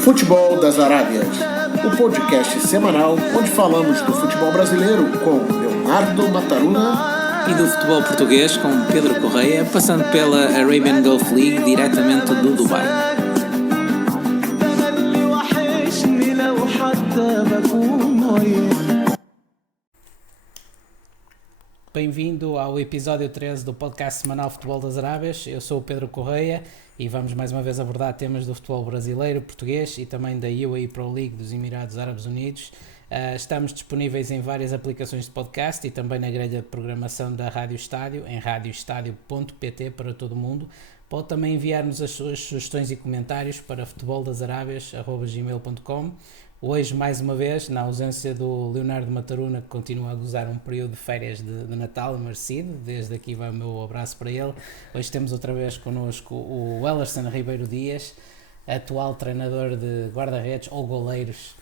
Futebol das Arábias, o podcast semanal onde falamos do futebol brasileiro com Leonardo Mataruna e do futebol português com Pedro Correia, passando pela Arabian Gulf League diretamente do Dubai. Bem-vindo ao episódio 13 do podcast semanal Futebol das Arábias. Eu sou o Pedro Correia e vamos mais uma vez abordar temas do futebol brasileiro, português e também da UAE Pro League dos Emirados Árabes Unidos. Estamos disponíveis em várias aplicações de podcast e também na grelha de programação da Rádio Estádio, em radioestadio.pt para todo o mundo. Pode também enviar-nos as suas sugestões e comentários para futeboldasarábias@gmail.com. Hoje, mais uma vez, na ausência do Leonardo Mataruna, que continua a gozar um período de férias de Natal merecido, desde aqui vai o meu abraço para ele. Hoje temos outra vez connosco o Wellerson Ribeiro Dias, atual treinador de guarda-redes ou goleiros,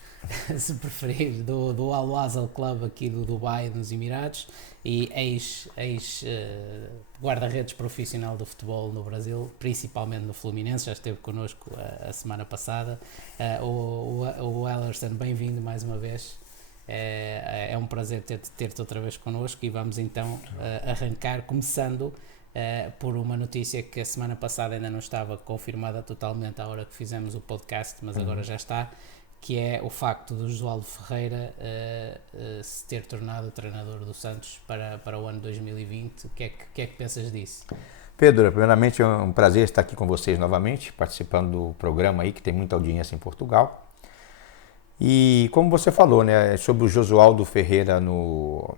se preferir, do Al Wasl Club aqui do Dubai, nos Emirados, e ex guarda-redes profissional do futebol no Brasil, principalmente no Fluminense, já esteve connosco a semana passada. O Wellerson, bem-vindo mais uma vez, é um prazer ter-te outra vez connosco e vamos então arrancar, começando por uma notícia que a semana passada ainda não estava confirmada totalmente à hora que fizemos o podcast, mas agora já está, que é o facto do Josualdo Ferreira se ter tornado treinador do Santos para o ano 2020. O que é que pensas disso? Pedro, primeiramente é um prazer estar aqui com vocês novamente, participando do programa aí, que tem muita audiência em Portugal. E como você falou, né, sobre o Josualdo Ferreira no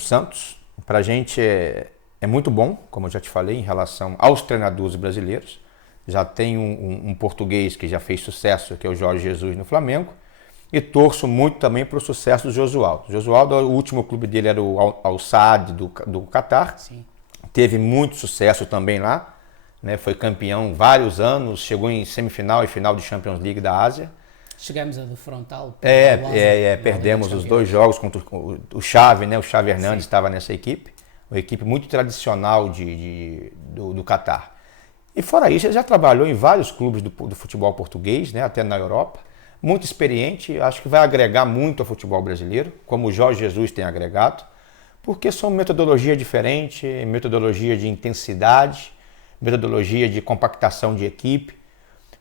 Santos, para a gente é muito bom, como eu já te falei, em relação aos treinadores brasileiros. Já tem um português que já fez sucesso, que é o Jorge Jesus no Flamengo, e torço muito também para o sucesso do Josualdo. O Josualdo, o último clube dele era o Al Sadd do Catar. Sim. Teve muito sucesso também lá, né? Foi campeão vários anos, chegou em semifinal e final de Champions League da Ásia. Chegamos a defrontá-lo. Perdemos os dois jogos contra o Xavi, né? O Xavi Hernandes estava nessa equipe, uma equipe muito tradicional do Catar. E fora isso, ele já trabalhou em vários clubes do futebol português, né, até na Europa. Muito experiente, acho que vai agregar muito ao futebol brasileiro, como o Jorge Jesus tem agregado, porque são metodologia diferente, metodologia de intensidade, metodologia de compactação de equipe,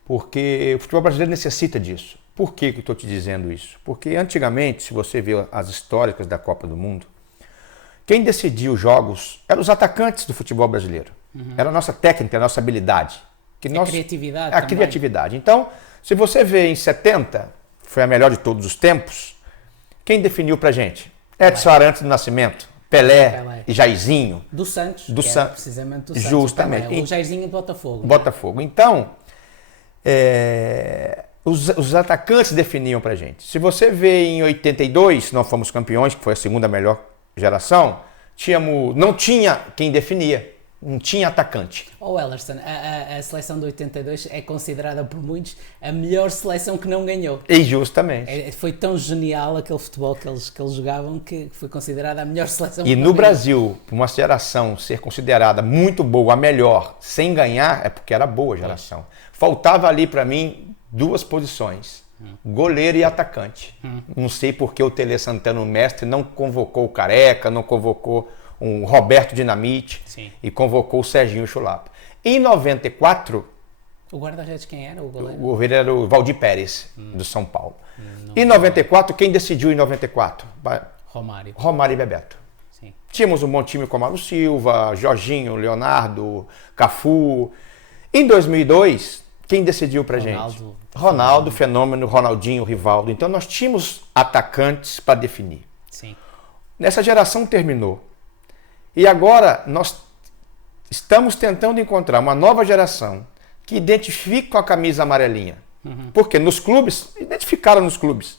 porque o futebol brasileiro necessita disso. Por que eu estou te dizendo isso? Porque antigamente, se você vê as históricas da Copa do Mundo, quem decidia os jogos eram os atacantes do futebol brasileiro. Era a nossa técnica, a nossa habilidade. Criatividade. A criatividade. Então, se você vê em 70, foi a melhor de todos os tempos, quem definiu pra gente? Edson Arantes do Nascimento, Pelé e Jairzinho. Do Santos, precisamente do Santos. Justamente. O Jairzinho do Botafogo. Botafogo. Né? Então, os atacantes definiam pra gente. Se você vê em 82, nós fomos campeões, que foi a segunda melhor geração, não tinha quem definia. Não tinha atacante. Wellerson, a seleção de 82 é considerada por muitos a melhor seleção que não ganhou. E justamente. Foi tão genial aquele futebol que eles jogavam que foi considerada a melhor seleção. E no Brasil, uma geração ser considerada muito boa, a melhor, sem ganhar, é porque era boa a geração. Faltava ali para mim duas posições. Goleiro e atacante. Não sei porque o Tele Santana, o mestre, não convocou o Careca, não convocou o Roberto Dinamite. Sim. E convocou o Serginho Chulapa. Em 94... O guarda-redes quem era? O goleiro? O goleiro era o Valdir Pérez, do São Paulo. Em 94, quem decidiu em 94? Romário e Bebeto. Sim. Tínhamos um bom time com Mário Silva, Jorginho, Leonardo, Cafu. Em 2002, quem decidiu pra gente? Ronaldo, Fenômeno, Ronaldinho, Rivaldo. Então nós tínhamos atacantes para definir. Sim. Nessa geração terminou. E agora nós estamos tentando encontrar uma nova geração que identifique com a camisa amarelinha. Porque nos clubes, identificaram nos clubes.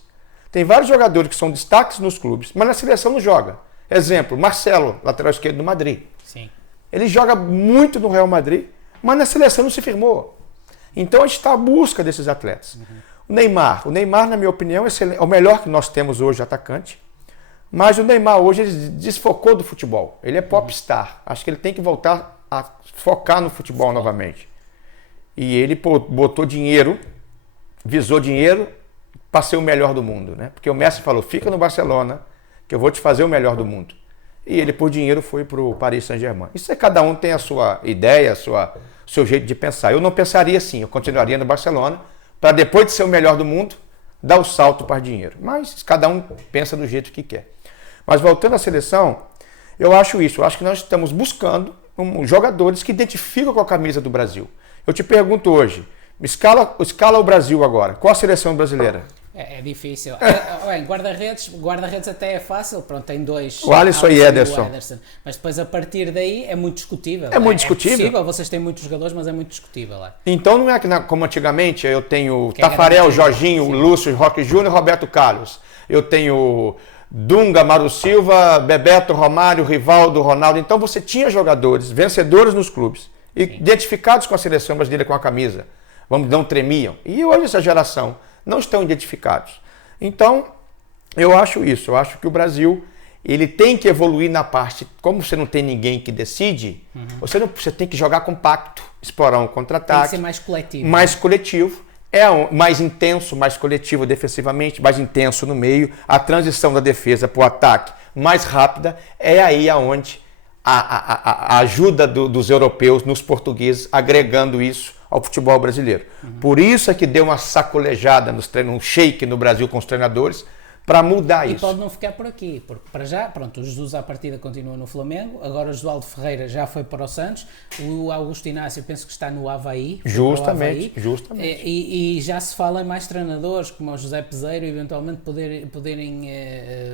Tem vários jogadores que são destaques nos clubes, mas na seleção não joga. Exemplo, Marcelo, lateral esquerdo do Madrid. Sim. Ele joga muito no Real Madrid, mas na seleção não se firmou. Então a gente está à busca desses atletas. O Neymar, na minha opinião, é o melhor que nós temos hoje, atacante. Mas o Neymar hoje ele desfocou do futebol. Ele é popstar. Acho que ele tem que voltar a focar no futebol novamente. E ele botou dinheiro visou dinheiro para ser o melhor do mundo, né? Porque o Messi falou, fica no Barcelona, que eu vou te fazer o melhor do mundo. E ele, por dinheiro, foi para o Paris Saint-Germain. Isso é, cada um tem a sua ideia, o seu jeito de pensar. Eu não pensaria assim, eu continuaria no Barcelona, para depois de ser o melhor do mundo, dar o salto para dinheiro. Mas cada um pensa do jeito que quer. Mas voltando à seleção, eu acho isso. Eu acho que nós estamos buscando jogadores que identificam com a camisa do Brasil. Eu te pergunto hoje, escala o Brasil agora. Qual a seleção brasileira? É difícil. Bem, guarda-redes até é fácil. Pronto, tem dois. O Alisson e Ederson. Mas depois a partir daí é muito discutível. É muito discutível. É possível, vocês têm muitos jogadores, mas é muito discutível. Então não é que como antigamente eu tenho Tafarel, Jorginho, Lúcio, Roque Júnior, Roberto Carlos. Eu tenho Dunga, Mário Silva, Bebeto, Romário, Rivaldo, Ronaldo. Então você tinha jogadores vencedores nos clubes, identificados com a seleção brasileira com a camisa. Não tremiam. E hoje essa geração não estão identificados. Então, eu acho isso. Eu acho que o Brasil ele tem que evoluir na parte... Como você não tem ninguém que decide, você tem que jogar compacto, explorar um contra-ataque. Tem que ser mais coletivo. Mais coletivo. Mais intenso, mais coletivo defensivamente, mais intenso no meio. A transição da defesa para o ataque mais rápida. É aí aonde a ajuda dos europeus nos portugueses, agregando isso ao futebol brasileiro. Por isso é que deu uma sacolejada um shake no Brasil com os treinadores para mudar isso. E pode não ficar por aqui, porque para já, pronto, o Jesus à partida continua no Flamengo, agora o Josualdo Ferreira já foi para o Santos, o Augusto Inácio penso que está no Avaí. Justamente. E já se fala em mais treinadores, como o José Peseiro, eventualmente poderem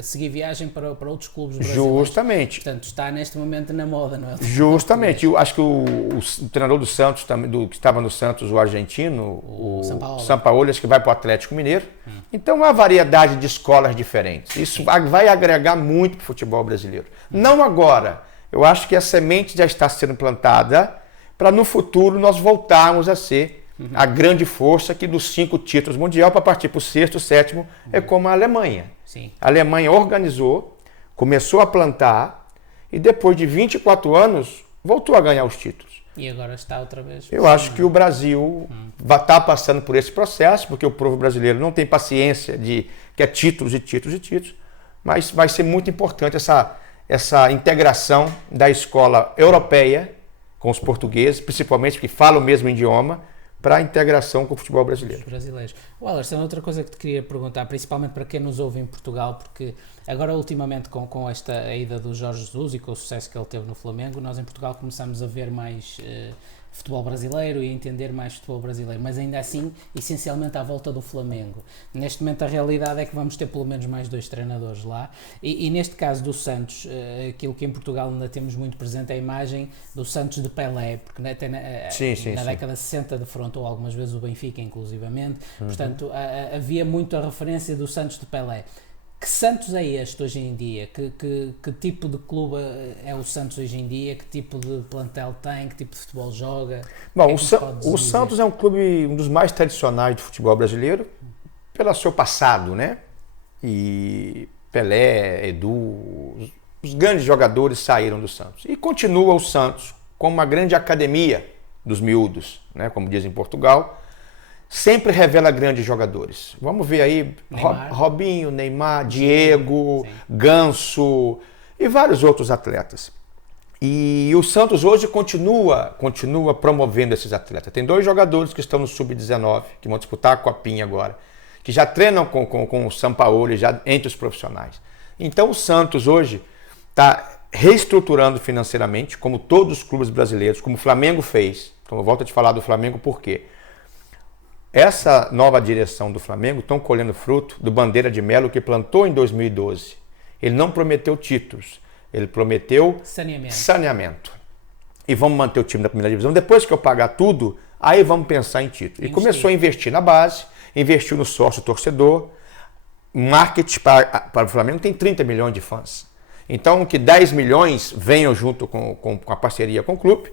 seguir viagem para outros clubes brasileiros. Justamente. Portanto, está neste momento na moda, não é? Justamente. Eu acho que o treinador do Santos, que estava no Santos, o argentino, o Sampaoli, acho que vai para o Atlético Mineiro. Então, uma variedade de escolas diferentes. Isso vai agregar muito para o futebol brasileiro. Não agora. Eu acho que a semente já está sendo plantada para no futuro nós voltarmos a ser a grande força que dos 5 títulos mundial para partir para o 6º, 7º é como a Alemanha. Sim. A Alemanha organizou, começou a plantar e depois de 24 anos voltou a ganhar os títulos. E agora está outra vez. Eu acho que o Brasil está passando por esse processo, porque o povo brasileiro não tem paciência de que é títulos e títulos e títulos, mas vai ser muito importante essa integração da escola europeia com os portugueses, principalmente porque falam o mesmo idioma, para a integração com o futebol brasileiro. Os brasileiros. Wallace, outra coisa que te queria perguntar, principalmente para quem nos ouve em Portugal, porque agora ultimamente com esta ida do Jorge Jesus e com o sucesso que ele teve no Flamengo, nós em Portugal começamos a ver mais futebol brasileiro e a entender mais futebol brasileiro, mas ainda assim, essencialmente à volta do Flamengo. Neste momento a realidade é que vamos ter pelo menos mais 2 treinadores lá e neste caso do Santos, aquilo que em Portugal ainda temos muito presente é a imagem do Santos de Pelé, porque até na década de 60 defrontou algumas vezes o Benfica inclusivamente, portanto havia muito a referência do Santos de Pelé. Que Santos é este hoje em dia? Que tipo de clube é o Santos hoje em dia? Que tipo de plantel tem? Que tipo de futebol joga? Bom, o Santos é um clube, um dos mais tradicionais do futebol brasileiro, pelo seu passado, né? E Pelé, Edu, os grandes jogadores saíram do Santos. E continua o Santos como uma grande academia dos miúdos, né? Como dizem em Portugal. Sempre revela grandes jogadores. Vamos ver aí Robinho, Neymar, Diego, Ganso e vários outros atletas. E o Santos hoje continua promovendo esses atletas. Tem 2 jogadores que estão no Sub-19, que vão disputar a Copinha agora, que já treinam com o Sampaoli, já entre os profissionais. Então o Santos hoje está reestruturando financeiramente, como todos os clubes brasileiros, como o Flamengo fez. Então eu volto a te falar do Flamengo por quê? Essa nova direção do Flamengo estão colhendo fruto do Bandeira de Melo que plantou em 2012. Ele não prometeu títulos, ele prometeu saneamento. E vamos manter o time da primeira divisão. Depois que eu pagar tudo, aí vamos pensar em título. E começou a investir na base, investiu no sócio torcedor, marketing para o Flamengo tem 30 milhões de fãs. Então que 10 milhões venham junto com a parceria com o clube.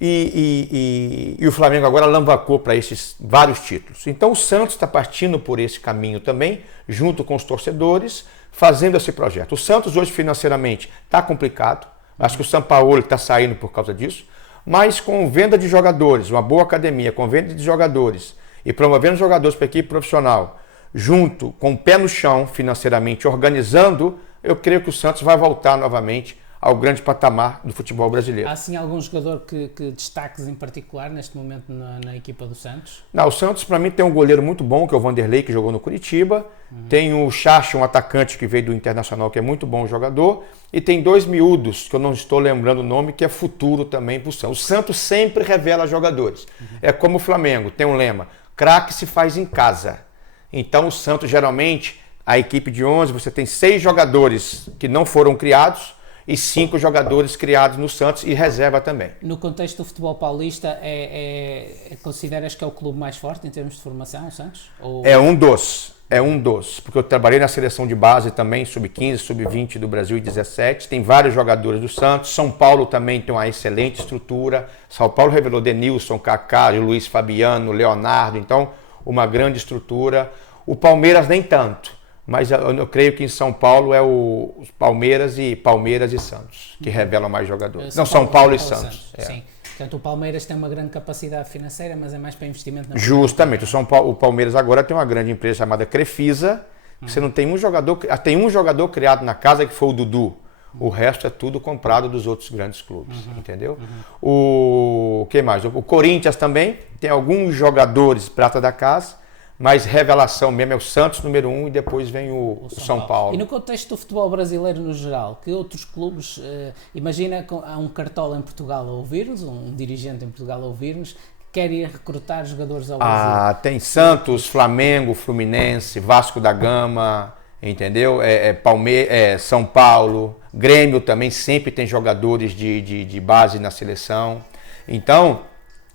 E o Flamengo agora alavancou para esses vários títulos. Então o Santos está partindo por esse caminho também, junto com os torcedores, fazendo esse projeto. O Santos hoje financeiramente está complicado, acho que o Sampaoli está saindo por causa disso, mas com venda de jogadores, uma boa academia, com venda de jogadores e promovendo jogadores para a equipe profissional, junto com o pé no chão financeiramente, organizando, eu creio que o Santos vai voltar novamente ao grande patamar do futebol brasileiro. Há sim algum jogador que destaques em particular neste momento na equipa do Santos? Não, o Santos para mim tem um goleiro muito bom, que é o Vanderlei, que jogou no Curitiba, tem o Chacha, um atacante que veio do Internacional, que é muito bom jogador, e tem 2 miúdos, que eu não estou lembrando o nome, que é futuro também para o Santos. O Santos sempre revela jogadores. É como o Flamengo, tem um lema, craque se faz em casa. Então o Santos geralmente, a equipe de 11, você tem 6 jogadores que não foram criados, e 5 jogadores criados no Santos e reserva também. No contexto do futebol paulista, consideras que é o clube mais forte em termos de formação, o Santos? Ou... É um dos, porque eu trabalhei na seleção de base também, sub-15, sub-20 do Brasil e 17, tem vários jogadores do Santos, São Paulo também tem uma excelente estrutura, São Paulo revelou Denilson, Kaká, Luiz Fabiano, Leonardo, então uma grande estrutura, o Palmeiras nem tanto. Mas eu creio que em São Paulo é os Palmeiras e Santos, que revelam mais jogadores. São Paulo e Santos. Sim. Portanto, o Palmeiras tem uma grande capacidade financeira, mas é mais para investimento na... Justamente. O Palmeiras agora tem uma grande empresa chamada Crefisa, que você não tem um jogador... Tem um jogador criado na casa, que foi o Dudu. O resto é tudo comprado dos outros grandes clubes, entendeu? O que mais? O Corinthians também tem alguns jogadores prata da casa, mas revelação mesmo é o Santos, número 1, e depois vem o São Paulo. E no contexto do futebol brasileiro no geral, que outros clubes, imagina que há um Cartola em Portugal a ouvir-nos, um dirigente em Portugal a ouvir-nos, que quer ir recrutar jogadores ao Brasil? Tem Santos, Flamengo, Fluminense, Vasco da Gama, entendeu? São Paulo, Grêmio também sempre tem jogadores de base na seleção. Então...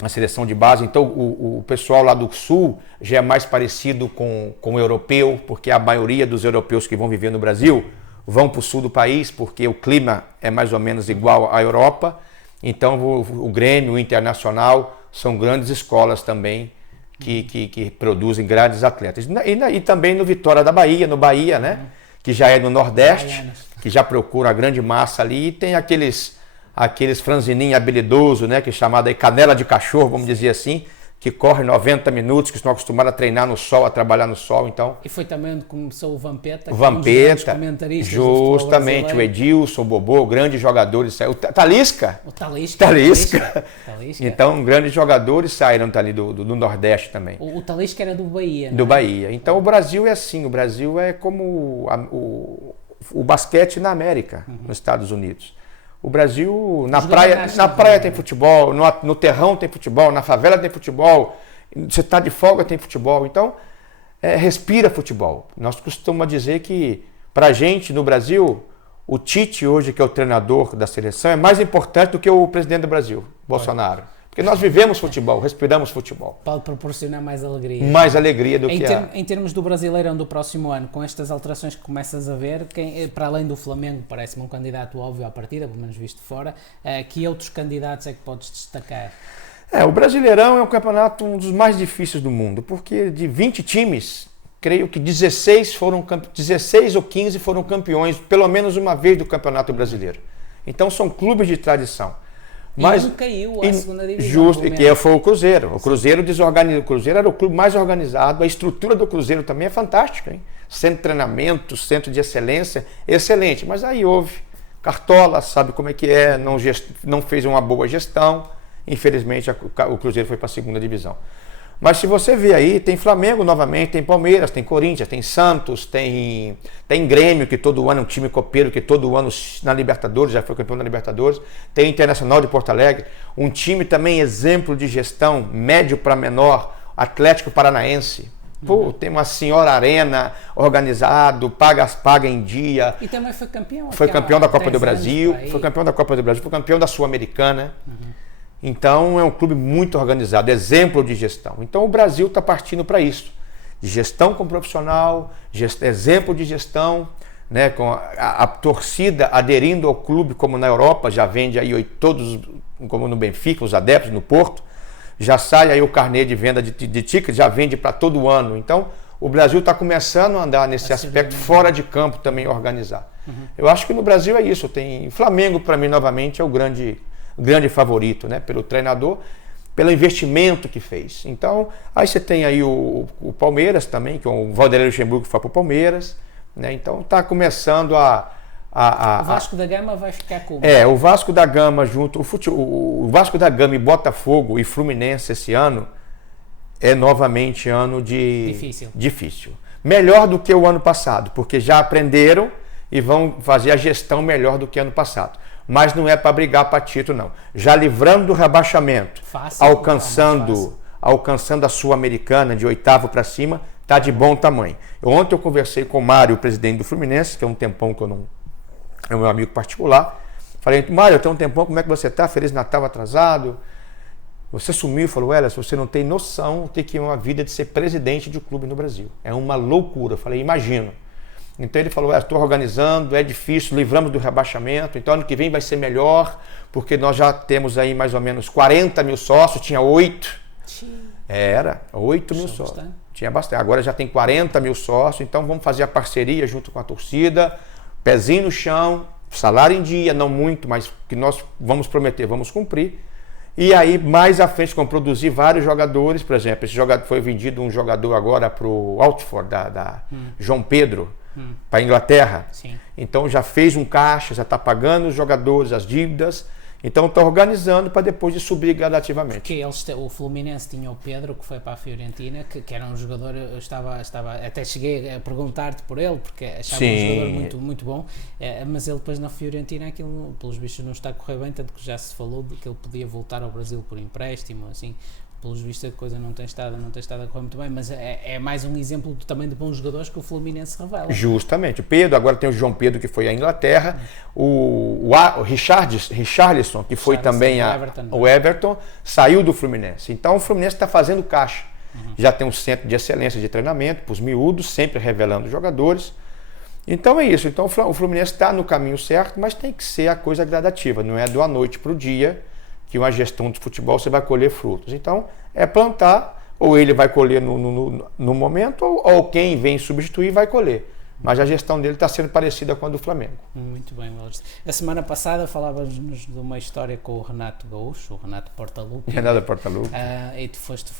a seleção de base, então o pessoal lá do Sul já é mais parecido com o europeu, porque a maioria dos europeus que vão viver no Brasil vão para o sul do país, porque o clima é mais ou menos igual à Europa, então o Grêmio, o Internacional, são grandes escolas também que produzem grandes atletas. E também no Vitória da Bahia, no Bahia, né, que já é no Nordeste, que já procura a grande massa ali, e tem aqueles franzininhos habilidosos, né, que é chamado aí canela de cachorro, vamos dizer assim, que corre 90 minutos, que estão acostumados a treinar no sol, a trabalhar no sol, então... E foi também onde começou o Vampeta, que é um dos comentaristas justamente, o Edilson, o Bobô, grandes jogadores, o Talisca. Então, grandes jogadores saíram dali do Nordeste também. O Talisca era do Bahia, né? Do Bahia. Então, o Brasil é assim, o Brasil é como o basquete na América, nos Estados Unidos. O Brasil, na praia tem futebol, no terrão tem futebol, na favela tem futebol, você está de folga tem futebol, então respira futebol. Nós costumamos dizer que, para a gente no Brasil, o Tite hoje, que é o treinador da seleção, é mais importante do que o presidente do Brasil, Bolsonaro. Porque nós vivemos futebol, respiramos futebol. Pode proporcionar mais alegria. Mais alegria do que em termos do Brasileirão do próximo ano, com estas alterações que começas a ver, para além do Flamengo, parece-me um candidato óbvio à partida, pelo menos visto de fora, que outros candidatos é que podes destacar? O Brasileirão é um campeonato um dos mais difíceis do mundo, porque de 20 times, creio que 16 ou 15 foram campeões, pelo menos uma vez do Campeonato Brasileiro. Então são clubes de tradição. Mas não caiu a segunda divisão. Justo, que foi o Cruzeiro. O Cruzeiro o Cruzeiro era o clube mais organizado. A estrutura do Cruzeiro também é fantástica, hein? Centro de treinamento, centro de excelência, excelente. Mas aí houve Cartola, sabe como é que é, não fez uma boa gestão. Infelizmente o Cruzeiro foi para a segunda divisão. Mas se você ver aí, tem Flamengo novamente, tem Palmeiras, tem Corinthians, tem Santos, tem Grêmio, que todo ano é um time copeiro, que todo ano na Libertadores, já foi campeão da Libertadores, tem Internacional de Porto Alegre, um time também exemplo de gestão, médio para menor, Atlético Paranaense. Tem uma senhora arena, organizado, paga em dia. E também foi campeão. Foi campeão da Copa do Brasil, foi campeão da Sul-Americana. Então é um clube muito organizado, exemplo de gestão. Então o Brasil está partindo para isso, de gestão com profissional, exemplo de gestão, né, com a torcida aderindo ao clube, como na Europa, já vende aí todos, como no Benfica, os adeptos, no Porto, já sai aí o carnê de venda de tickets, já vende para todo ano. Então o Brasil está começando a andar nesse aspecto, fora de campo também organizar. Eu acho que no Brasil é isso, tem Flamengo para mim novamente é o grande favorito, né, pelo treinador, pelo investimento que fez. Então, aí você tem aí o Palmeiras também, que é o Vanderlei Luxemburgo que foi para o Palmeiras, né? Então está começando o Vasco da Gama vai ficar como? O Vasco da Gama junto, o Vasco da Gama e Botafogo e Fluminense esse ano é novamente ano difícil. Melhor do que o ano passado, porque já aprenderam e vão fazer a gestão melhor do que ano passado. Mas não é para brigar para título, não. Já livrando do rebaixamento, alcançando a Sul-Americana de 8º para cima, está de bom tamanho. Ontem eu conversei com o Mário, o presidente do Fluminense, que é um tempão que eu não... é meu amigo particular. Falei, Mário, eu tenho um tempão, como é que você está? Feliz Natal atrasado. Você sumiu, falou, se você não tem noção do que é uma vida de ser presidente de um clube no Brasil. É uma loucura. Eu falei, imagino. Então ele falou, estou organizando, é difícil, livramos do rebaixamento, então ano que vem vai ser melhor, porque nós já temos aí mais ou menos 40 mil sócios, tinha 8. Era, 8 mil sócios. Bastante. Tinha bastante. Agora já tem 40 mil sócios, então vamos fazer a parceria junto com a torcida, pezinho no chão, salário em dia, não muito, mas que nós vamos prometer, vamos cumprir. E aí, mais à frente, vamos produzir vários jogadores, por exemplo, esse jogador foi vendido um jogador agora para o Watford, da João Pedro, para a Inglaterra. Sim. Então já fez um caixa, já está pagando os jogadores, as dívidas. Então está organizando para depois de subir gradativamente. Porque o Fluminense tinha o Pedro, que foi para a Fiorentina, que era um jogador, eu estava até cheguei a perguntar-te por ele, porque achava um jogador muito, muito bom, mas ele depois na Fiorentina, aquilo, pelos bichos, não está a correr bem, tanto que já se falou de que ele podia voltar ao Brasil por empréstimo, assim. Pelos vistos a coisa não tem estado a correr muito bem, mas é mais um exemplo também de bons jogadores que o Fluminense revela. Justamente, o Pedro, agora tem o João Pedro que foi à Inglaterra, o Richarlison, que foi também o Everton, saiu do Fluminense. Então o Fluminense está fazendo caixa. Já tem um centro de excelência de treinamento para os miúdos, sempre revelando jogadores. Então é isso, então o Fluminense está no caminho certo, mas tem que ser a coisa gradativa, não é da noite para o dia, que uma gestão de futebol você vai colher frutos. Então, é plantar, ou ele vai colher no momento, ou quem vem substituir vai colher. Mas a gestão dele está sendo parecida com a do Flamengo. Muito bem, Wallace. A semana passada falávamos de uma história com o Renato Gaúcho, o Renato Portaluppi. E tu foste,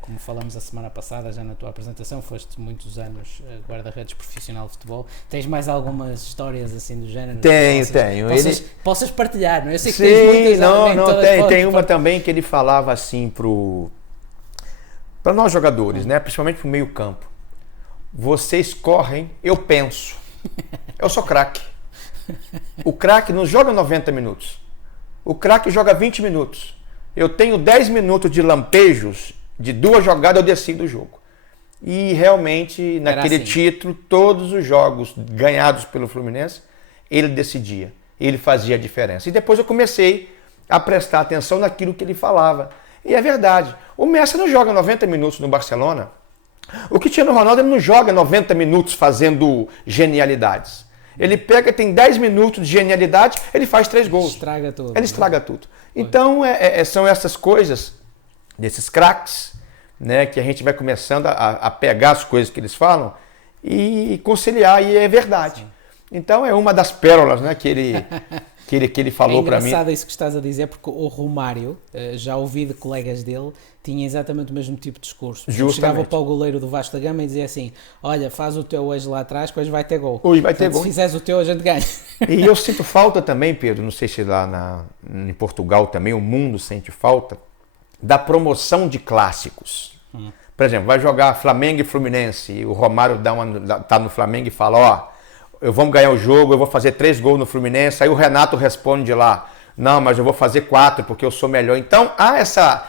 como falamos a semana passada, já na tua apresentação, foste muitos anos guarda-redes profissional de futebol. Tens mais algumas histórias assim do género? Tenho. Possas partilhar, não é? Eu sei que tens muitas. Tem uma também que ele falava assim para nós jogadores, né? Principalmente para o meio campo. Vocês correm, eu penso. Eu sou craque. O craque não joga 90 minutos. O craque joga 20 minutos. Eu tenho 10 minutos de lampejos, de 2 jogadas eu decido o jogo. E realmente, naquele título, todos os jogos ganhados pelo Fluminense, ele decidia. Ele fazia a diferença. E depois eu comecei a prestar atenção naquilo que ele falava. E é verdade. O Messi não joga 90 minutos no Barcelona. O Cristiano Ronaldo ele não joga 90 minutos fazendo genialidades. Ele tem 10 minutos de genialidade, ele faz 3 gols. Ele estraga tudo. Então, são essas coisas, desses craques, né, que a gente vai começando a pegar as coisas que eles falam e conciliar, e é verdade. Sim. Então, é uma das pérolas, né, que ele falou para mim. É engraçado isso que estás a dizer, porque o Romário, já ouvi de colegas dele, tinha exatamente o mesmo tipo de discurso. Chegava para o goleiro do Vasco da Gama e dizia assim, olha, faz o teu hoje lá atrás, que hoje vai ter gol. Se fizeres o teu, a gente ganha. E eu sinto falta também, Pedro, não sei se lá em Portugal também o mundo sente falta, da promoção de clássicos. Por exemplo, vai jogar Flamengo e Fluminense, e o Romário tá no Flamengo e fala, vamos ganhar o jogo, eu vou fazer 3 gols no Fluminense, aí o Renato responde lá, não, mas eu vou fazer 4 porque eu sou melhor. Então há essa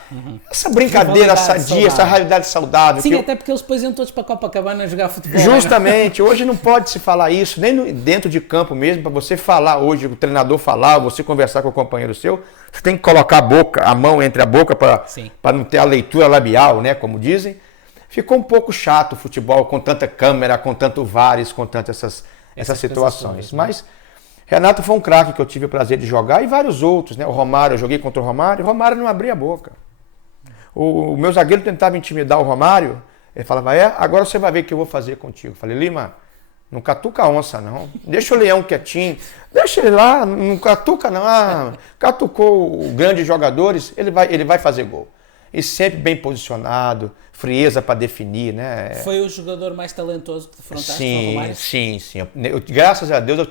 brincadeira sadia, essa realidade saudável. Sim, até porque eles depois iam todos para Copacabana jogar futebol. Justamente, hoje não pode se falar isso, nem dentro de campo mesmo, para você falar hoje, o treinador falar, você conversar com o companheiro seu, você tem que colocar a mão entre a boca para não ter a leitura labial, né, como dizem. Ficou um pouco chato o futebol com tanta câmera, com tanto VARs, com tantas essas situações. Mas Renato foi um craque que eu tive o prazer de jogar e vários outros, né? O Romário, eu joguei contra o Romário não abria a boca. O meu zagueiro tentava intimidar o Romário, ele falava, agora você vai ver o que eu vou fazer contigo. Eu falei, Lima, Não catuca a onça, não. Deixa o leão quietinho. Deixa ele lá, não catuca, não. Catucou grandes jogadores, ele vai fazer gol. E sempre bem posicionado, frieza para definir, né? Foi o jogador mais talentoso que defrontaste com o Romário? Sim. Graças a Deus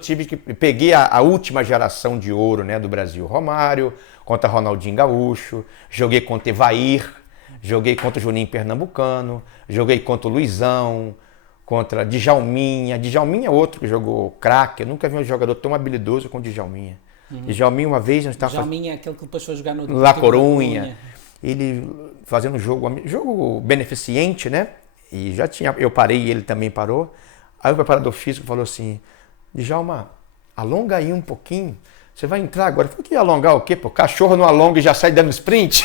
peguei a última geração de ouro, né, do Brasil. Romário, contra Ronaldinho Gaúcho, joguei contra Evair, joguei contra o Juninho Pernambucano, joguei contra o Luizão, contra Djalminha. Djalminha é outro que jogou craque. Eu nunca vi um jogador tão habilidoso como Djalminha. Djalminha, uma vez, nós estávamos Djalminha é aquele que depois foi jogar no La Corunha. Ele fazendo um jogo beneficente, né? E eu parei e ele também parou. Aí o preparador físico falou assim: Djalma, alonga aí um pouquinho. Você vai entrar agora. Eu falei, que alongar o quê? Pô, cachorro não alonga e já sai dando sprint.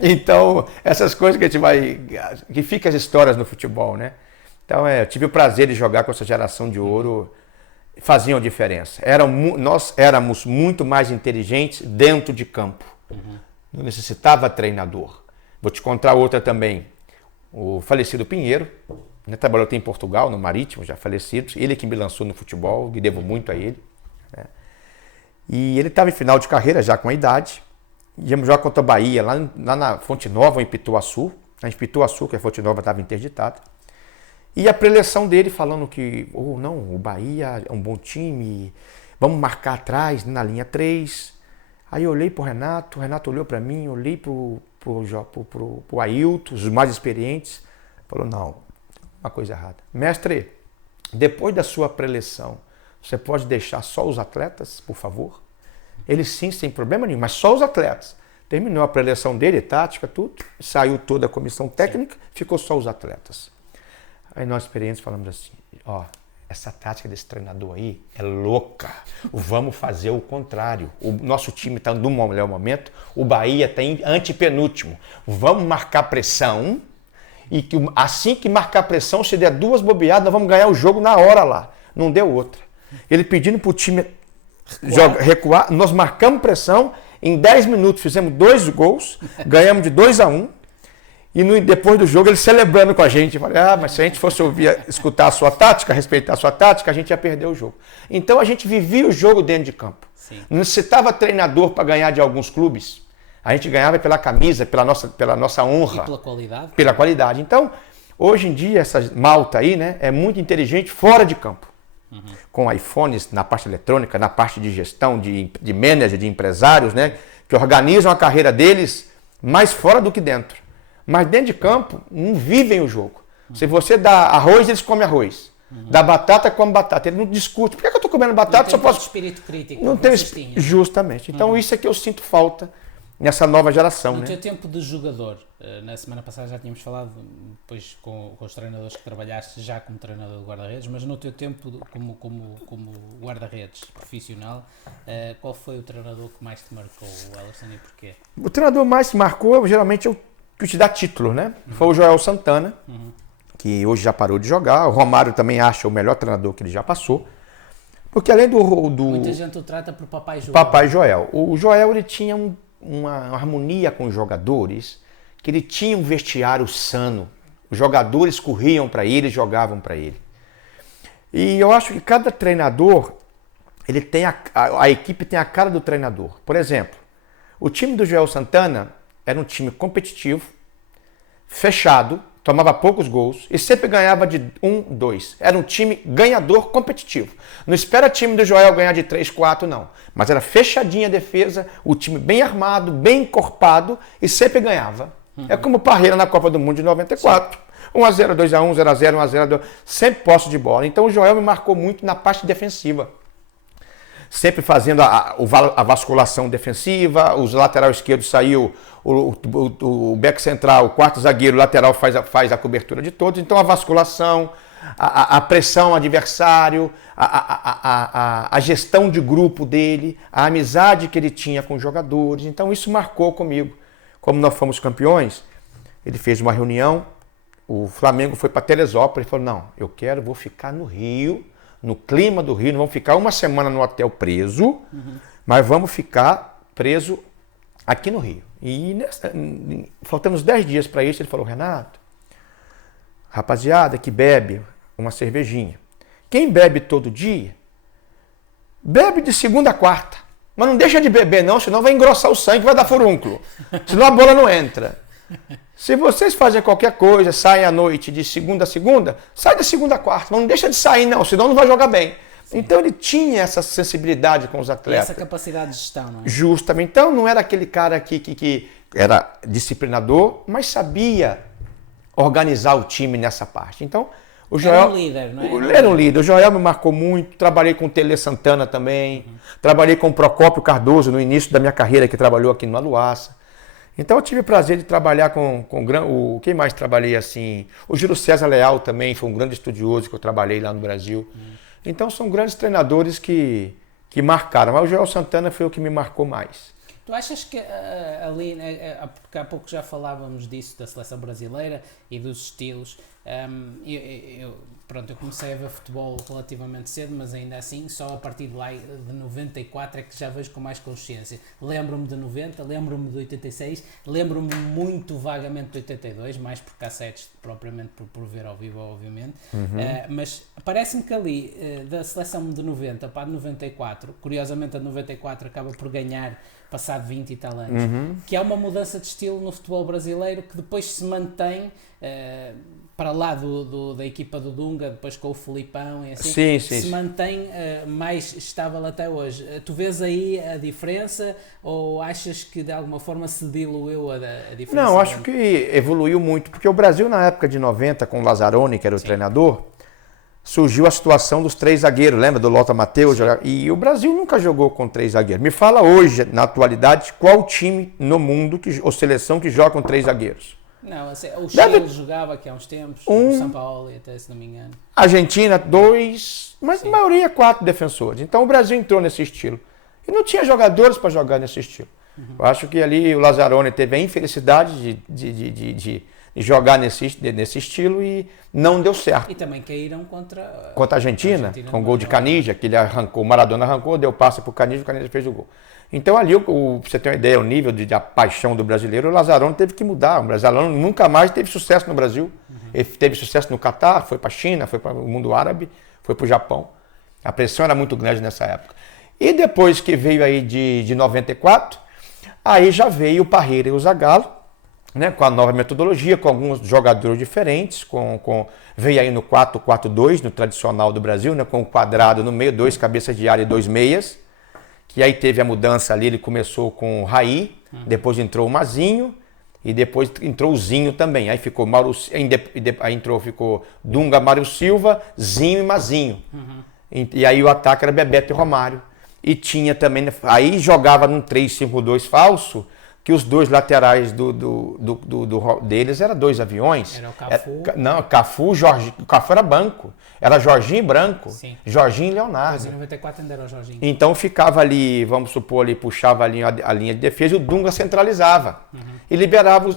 Então, essas coisas que a gente que fica as histórias no futebol, né? Então, eu tive o prazer de jogar com essa geração de ouro, faziam diferença. Nós éramos muito mais inteligentes dentro de campo. Não necessitava treinador. Vou te contar outra também. O falecido Pinheiro, né, trabalhou até em Portugal, no Marítimo, já falecido. Ele que me lançou no futebol, e devo muito a ele. Né? E ele estava em final de carreira, já com a idade. Íamos jogar contra a Bahia, lá na Fonte Nova, em Pituaçu. Em Pituaçu, que a Fonte Nova estava interditada. E a preleção dele falando que, não, o Bahia é um bom time, vamos marcar atrás, na linha 3. Aí eu olhei pro Renato, o Renato olhou para mim, olhei pro Ailton, os mais experientes. Falou, não, uma coisa errada. Mestre, depois da sua preleção, você pode deixar só os atletas, por favor? Ele sim, sem problema nenhum, mas só os atletas. Terminou a preleção dele, tática, tudo, saiu toda a comissão técnica, ficou só os atletas. Aí nós experientes falamos assim, essa tática desse treinador aí é louca, vamos fazer o contrário. O nosso time está no melhor momento, o Bahia está em antepenúltimo, vamos marcar pressão e assim que marcar pressão, se der 2 bobeadas, nós vamos ganhar o jogo na hora lá. Não deu outra. Ele pedindo para o time recuar, nós marcamos pressão, em 10 minutos fizemos 2 gols, ganhamos de 2-1. E depois do jogo ele celebrando com a gente. Eu falei, mas se a gente fosse escutar a sua tática, respeitar a sua tática, a gente ia perder o jogo. Então a gente vivia o jogo dentro de campo. Sim. Não necessitava treinador para ganhar de alguns clubes. A gente ganhava pela camisa, pela nossa honra. E pela qualidade. Pela qualidade. Então, hoje em dia, essa malta aí, né, é muito inteligente fora de campo. Com iPhones na parte eletrônica, na parte de gestão, de manager, de empresários, né, que organizam a carreira deles mais fora do que dentro. Mas dentro de campo, não vivem o jogo. Se você dá arroz, eles comem arroz. Dá batata, come batata. Ele não discute. Por que eu estou comendo batata? Não tem espírito crítico. Não tem justamente. Então isso é que eu sinto falta nessa nova geração. No teu tempo de jogador, na semana passada já tínhamos falado, depois com os treinadores que trabalhaste já como treinador de guarda-redes, mas no teu tempo como guarda-redes profissional, qual foi o treinador que mais te marcou, Ellerson, e porquê? O treinador mais que marcou, geralmente, que te dá título, né? Foi o Joel Santana, que hoje já parou de jogar. O Romário também acha o melhor treinador que ele já passou. Porque além do... Muita gente o trata por Papai Joel. Papai Joel. O Joel, ele tinha uma harmonia com os jogadores, que ele tinha um vestiário sano. Os jogadores corriam para ele, jogavam para ele. E eu acho que cada treinador, ele tem a equipe tem a cara do treinador. Por exemplo, o time do Joel Santana era um time competitivo, fechado, tomava poucos gols e sempre ganhava de 1-2. Era um time ganhador competitivo. Não espera o time do Joel ganhar de 3-4, não. Mas era fechadinha a defesa, o time bem armado, bem encorpado e sempre ganhava. É como o Parreira na Copa do Mundo de 94. 1-0, 2-1, 0-0, 1-0, sempre posse de bola. Então o Joel me marcou muito na parte defensiva. Sempre fazendo a vasculação defensiva, os lateral esquerdo saiu, o back central, o quarto zagueiro, o lateral faz a cobertura de todos. Então a vasculação, a pressão adversário, a gestão de grupo dele, a amizade que ele tinha com os jogadores. Então isso marcou comigo. Como nós fomos campeões, ele fez uma reunião, o Flamengo foi para Teresópolis e falou, não, vou ficar no Rio, no clima do Rio, não vamos ficar uma semana no hotel preso, mas vamos ficar preso aqui no Rio. E faltando uns 10 dias para isso, ele falou, Renato, rapaziada que bebe uma cervejinha. Quem bebe todo dia, bebe de segunda a quarta. Mas não deixa de beber não, senão vai engrossar o sangue, vai dar furúnculo. Senão a bola não entra. Se vocês fazem qualquer coisa, saem à noite de segunda a segunda, sai de segunda a quarta. Mas não deixa de sair não, senão não vai jogar bem. Sim. Então ele tinha essa sensibilidade com os atletas. E essa capacidade de gestão, não é? Justamente. Então não era aquele cara que era disciplinador, mas sabia organizar o time nessa parte. Então o Joel era um líder, não é? Era um líder. O Joel me marcou muito. Trabalhei com o Tele Santana também. Trabalhei com o Procópio Cardoso no início da minha carreira, que trabalhou aqui no Aluaça. Então eu tive o prazer de trabalhar com quem mais trabalhei assim? O Júlio César Leal também foi um grande estudioso que eu trabalhei lá no Brasil. Então são grandes treinadores que marcaram. Mas o Joel Santana foi o que me marcou mais. Tu achas que ali, porque há pouco já falávamos disso, da seleção brasileira e dos estilos, eu comecei a ver futebol relativamente cedo, mas ainda assim, só a partir de lá, de 94, é que já vejo com mais consciência. Lembro-me de 90, lembro-me de 86, lembro-me muito vagamente de 82, mais por cassetes, propriamente por ver ao vivo, obviamente. Mas parece-me que ali, da seleção de 90 para a de 94, curiosamente a de 94 acaba por ganhar passado 20 e tal anos, que há uma mudança de estilo no futebol brasileiro que depois se mantém para lá da equipa do Dunga, depois com o Filipão e assim, se mantém mais estável até hoje. Tu vês aí a diferença ou achas que de alguma forma se diluiu a diferença? Não, acho que evoluiu muito, porque o Brasil na época de 90, com o Lazzaroni, que era o treinador, surgiu a situação dos 3 zagueiros, lembra do Lothar Matheus? E o Brasil nunca jogou com 3 zagueiros. Me fala hoje, na atualidade, qual time no mundo ou seleção que joga com 3 zagueiros? Não, o Chile jogava aqui há uns tempos, o São Paulo, até se não me engano. Argentina, 2, mas a maioria 4 defensores. Então o Brasil entrou nesse estilo. E não tinha jogadores para jogar nesse estilo. Eu acho que ali o Lazzaroni teve a infelicidade de jogar nesse estilo e não deu certo. E também caíram contra a Argentina com o gol de Canija, que ele arrancou, o Maradona arrancou, deu passe para o Canija fez o gol. Então ali, pra você ter uma ideia, o nível de paixão do brasileiro, o Lazzaroni teve que mudar. O Lazzaroni nunca mais teve sucesso no Brasil. Ele teve sucesso no Catar, foi para a China, foi para o mundo árabe, foi para o Japão. A pressão era muito grande nessa época. E depois que veio aí de 94, aí já veio o Parreira e o Zagallo, né, com a nova metodologia, com alguns jogadores diferentes, veio aí no 4-4-2, no tradicional do Brasil, né, com um quadrado no meio, 2 cabeças de área e 2 meias, que aí teve a mudança ali, ele começou com o Raí, depois entrou o Mazinho, e depois entrou o Zinho também, aí ficou ficou Dunga, Mário Silva, Zinho e Mazinho, e aí o ataque era Bebeto e Romário, e tinha também, aí jogava num 3-5-2 falso, que os 2 laterais deles eram 2 aviões. Era o Cafu. Cafu, Jorginho. O Cafu era banco. Era Jorginho e Branco. Sim. Jorginho e Leonardo. Mas em 94 ainda era o Jorginho. Então ficava ali, vamos supor, ali, puxava a linha de defesa e o Dunga centralizava. E liberava os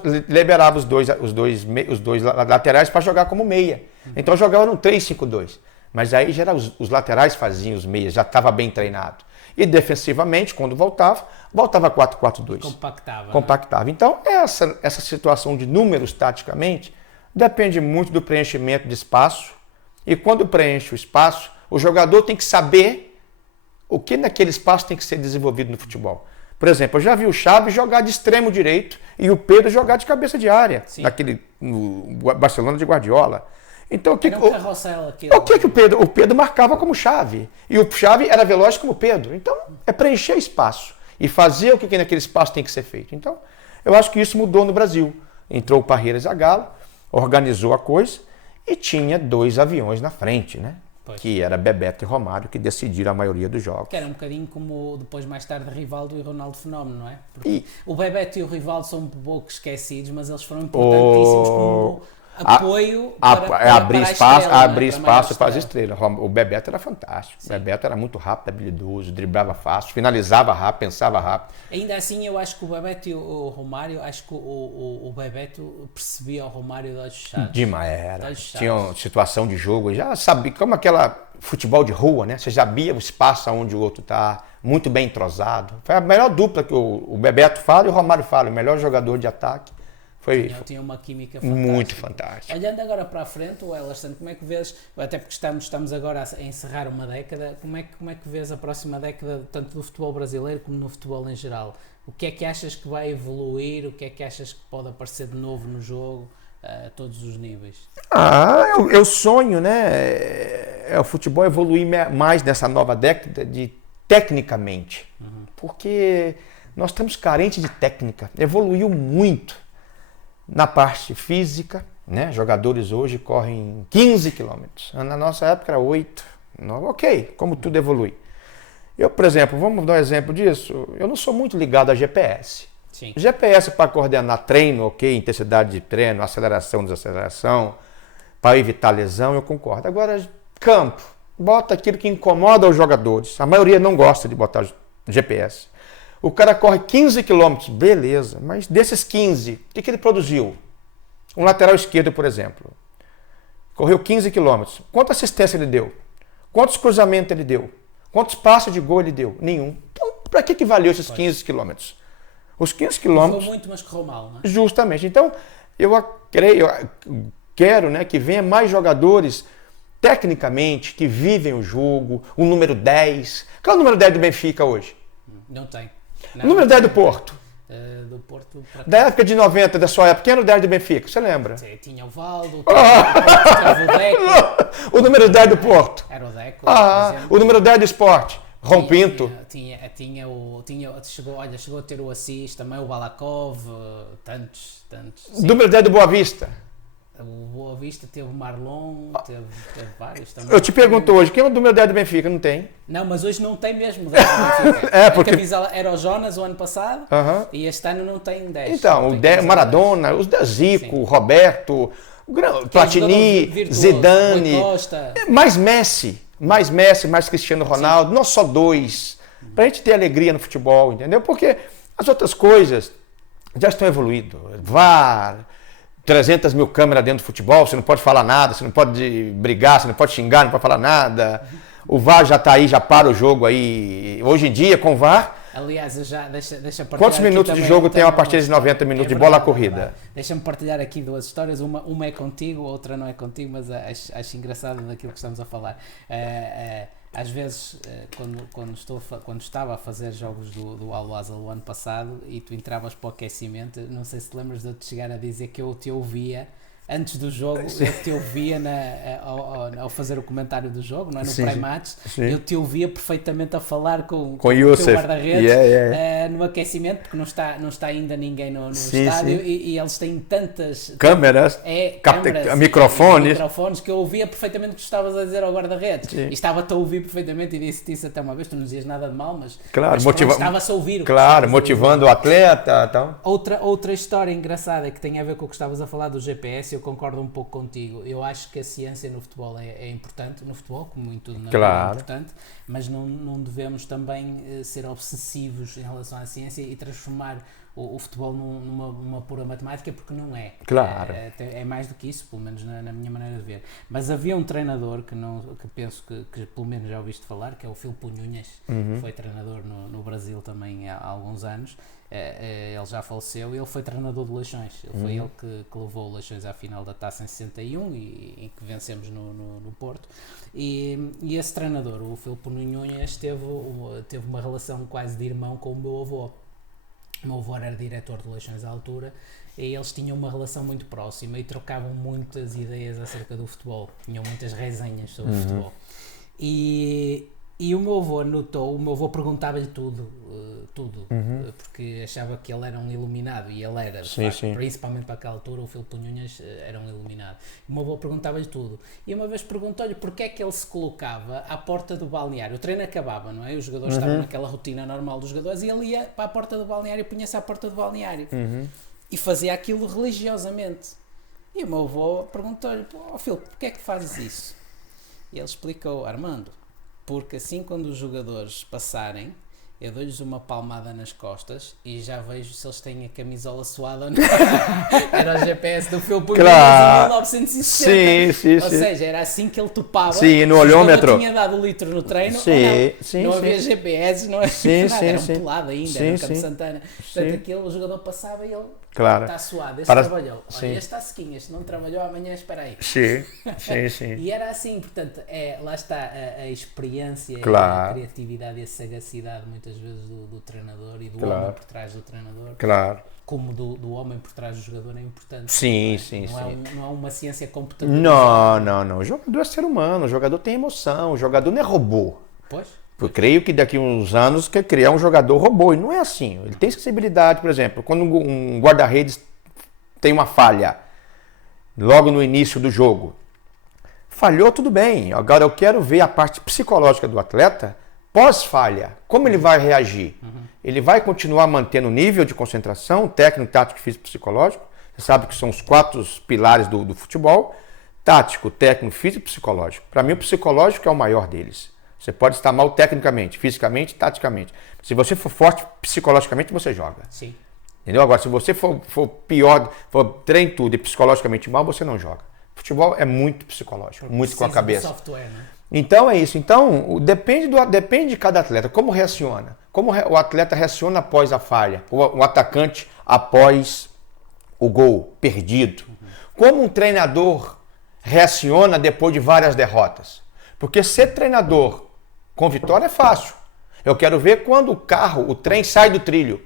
dois laterais para jogar como meia. Então jogava no 3-5-2. Mas aí já era os laterais faziam os meias, já estava bem treinado. E defensivamente, quando voltava 4-4-2. Compactava. Né? Então, essa situação de números, taticamente, depende muito do preenchimento de espaço. E quando preenche o espaço, o jogador tem que saber o que naquele espaço tem que ser desenvolvido no futebol. Por exemplo, eu já vi o Xavi jogar de extremo direito e o Pedro jogar de cabeça de área, no Barcelona de Guardiola. Então, o que o Pedro marcava como Xavi. E o Xavi era veloz como o Pedro. Então, é preencher espaço e fazer o que naquele espaço tem que ser feito. Então, eu acho que isso mudou no Brasil. Entrou o Parreira e Zagallo, organizou a coisa e tinha 2 aviões na frente, né? Pois. Que era Bebeto e Romário, que decidiram a maioria dos jogos. Que era um bocadinho como depois mais tarde Rivaldo e Ronaldo Fenómeno, não é? Porque o Bebeto e o Rivaldo são um pouco esquecidos, mas eles foram importantíssimos como apoio para abrir espaço para as estrelas. O Bebeto era fantástico. Sim. O Bebeto era muito rápido, habilidoso, driblava fácil, finalizava rápido, pensava rápido. Ainda assim, eu acho que o Bebeto e o Romário, acho que o Bebeto percebia o Romário de olhos fechados. Demais, era. Tinha uma situação de jogo, já sabia, como aquela futebol de rua, né? Você sabia o espaço onde o outro está, muito bem entrosado. Foi a melhor dupla que o Bebeto fala e o Romário fala, o melhor jogador de ataque. Tinha uma química fantástica. Muito fantástica. Olhando agora para a frente, o Ellerson, como é que vês, até porque estamos agora a encerrar uma década, como é que vês a próxima década, tanto do futebol brasileiro como no futebol em geral? O que é que achas que vai evoluir? O que é que achas que pode aparecer de novo no jogo, a todos os níveis? Eu sonho, né? O futebol evoluir mais nessa nova década tecnicamente. Porque nós estamos carentes de técnica. Evoluiu muito na parte física, né? Jogadores hoje correm 15 quilômetros. Na nossa época era 8. Ok, como tudo evolui. Eu, por exemplo, vamos dar um exemplo disso. Eu não sou muito ligado a GPS. Sim. GPS para coordenar treino, ok, intensidade de treino, aceleração, desaceleração, para evitar lesão, eu concordo. Agora, campo, bota aquilo que incomoda os jogadores. A maioria não gosta de botar GPS. O cara corre 15 quilômetros, beleza, mas desses 15, o que ele produziu? Um lateral esquerdo, por exemplo, correu 15 quilômetros. Quanta assistência ele deu? Quantos cruzamentos ele deu? Quantos passos de gol ele deu? Nenhum. Então, para que valeu esses 15 quilômetros? Os 15 quilômetros... Correu muito, mas correu mal, não é? Justamente. Então, eu quero, né, que venha mais jogadores tecnicamente, que vivem o jogo, o número 10. Qual é o número 10 do Benfica hoje? Não tem. O número 10 do Porto? Do Porto... Da época de 90, da sua época, quem era o 10 do Benfica? Você lembra? Tinha o Valdo, tinha o Deco. O número 10 do Porto? Era o Deco. O número 10 do Sport? Rompinto? Chegou a ter o Assis, também o Balakov, tantos. O número 10 do Boa Vista? O Boa Vista teve o Marlon, teve vários também. Eu te pergunto hoje, quem é o número 10 do Benfica? Não tem? Não, mas hoje não tem mesmo 10 do Benfica. Porque... A camisola era o Jonas o ano passado e este ano não tem 10. Então, o Maradona, os da Zico, Roberto, Platini, Zidane, mais Messi, mais Cristiano Ronaldo, não só dois, pra gente ter alegria no futebol, entendeu? Porque as outras coisas já estão evoluindo. VAR, 300 mil câmeras dentro do futebol, você não pode falar nada, você não pode brigar, você não pode xingar, não pode falar nada. O VAR já está aí, já para o jogo aí. Hoje em dia, com o VAR... Aliás, deixa quantos minutos de jogo tem a partir de 90 minutos de bola corrida? Deixa-me partilhar aqui duas histórias. Uma é contigo, outra não é contigo, mas acho engraçado daquilo que estamos a falar. Às vezes, quando estava a fazer jogos do Al-Wasl o ano passado e tu entravas para o aquecimento, não sei se te lembras de eu te chegar a dizer que eu te ouvia antes do jogo, eu te ouvia ao fazer o comentário do jogo, não é? No pré-match, eu te ouvia perfeitamente a falar com o teu guarda-redes no aquecimento, porque não está ainda ninguém no estádio e eles têm tantas câmeras, microfones que eu ouvia perfeitamente o que estavas a dizer ao guarda-redes e estava-te a ouvir perfeitamente e disse isso até uma vez, tu não dizias nada de mal, mas estava-se a ouvir. Claro, motivando o atleta. Então. Outra história engraçada que tem a ver com o que estavas a falar do GPS, eu concordo um pouco contigo. Eu acho que a ciência no futebol é importante, no futebol, como em tudo na vida é importante, mas não devemos também ser obsessivos em relação à ciência e transformar o futebol numa pura matemática, porque não é. Claro. É mais do que isso, pelo menos na minha maneira de ver. Mas havia um treinador que penso que pelo menos já ouviste falar, que é o Filpo Nunes, que foi treinador no Brasil também há alguns anos. Ele já faleceu e ele foi treinador do Leixões. Ele foi ele que levou o Leixões à final da Taça em 61 e que vencemos no Porto. E esse treinador, o Filpo Nunes, teve uma relação quase de irmão com o meu avô. O meu avô era diretor de Leixões à altura e eles tinham uma relação muito próxima e trocavam muitas ideias acerca do futebol. Tinham muitas resenhas sobre futebol. E o meu avô o meu avô perguntava-lhe tudo, porque achava que ele era um iluminado, e ele era, principalmente para aquela altura, o Filpo Nunes era um iluminado. O meu avô perguntava-lhe tudo, e uma vez perguntou-lhe porque é que ele se colocava à porta do balneário. O treino acabava, não é? Os jogadores estavam naquela rotina normal dos jogadores, e ele ia para a porta do balneário, punha-se à porta do balneário, e fazia aquilo religiosamente. E o meu avô perguntou-lhe: Filpo, porque é que fazes isso? E ele explicou: Armando, porque assim quando os jogadores passarem, eu dou-lhes uma palmada nas costas e já vejo se eles têm a camisola suada ou não. Era o GPS do Phil Pullman em 1960. Sim. Ou seja, era assim que ele topava. Sim, no olhômetro. Não tinha dado litro no treino, não havia GPS, não havia nada, era um pelado ainda, era um Campo Santana. Portanto, aquele jogador passava e ele está suado, este trabalhou. Olha, este está sequinho, este não trabalhou, amanhã espera aí. Sim. E era assim, portanto, lá está a experiência, a criatividade e a sagacidade muitas vezes do treinador e do homem por trás do treinador, como do homem por trás do jogador é importante. Sim. Não é uma ciência computadorizada. Não. O jogador é ser humano, o jogador tem emoção, o jogador não é robô. Pois. Eu creio que daqui a uns anos quer criar um jogador robô, e não é assim. Ele tem sensibilidade, por exemplo, quando um guarda-redes tem uma falha, logo no início do jogo, falhou, tudo bem. Agora eu quero ver a parte psicológica do atleta pós-falha. Como ele vai reagir? Ele vai continuar mantendo o nível de concentração, técnico, tático, físico e psicológico. Você sabe que são os 4 pilares do futebol. Tático, técnico, físico e psicológico. Para mim o psicológico é o maior deles. Você pode estar mal tecnicamente, fisicamente, taticamente. Se você for forte psicologicamente, você joga. Sim. Entendeu? Agora, se você for pior, for treino tudo e psicologicamente mal, você não joga. Futebol é muito psicológico, muito com a cabeça. Software, né? Então é isso. Então, depende de cada atleta. Como reaciona? Como o atleta reaciona após a falha? O atacante após o gol perdido? Como um treinador reaciona depois de várias derrotas? Porque ser treinador com vitória é fácil. Eu quero ver quando o trem sai do trilho.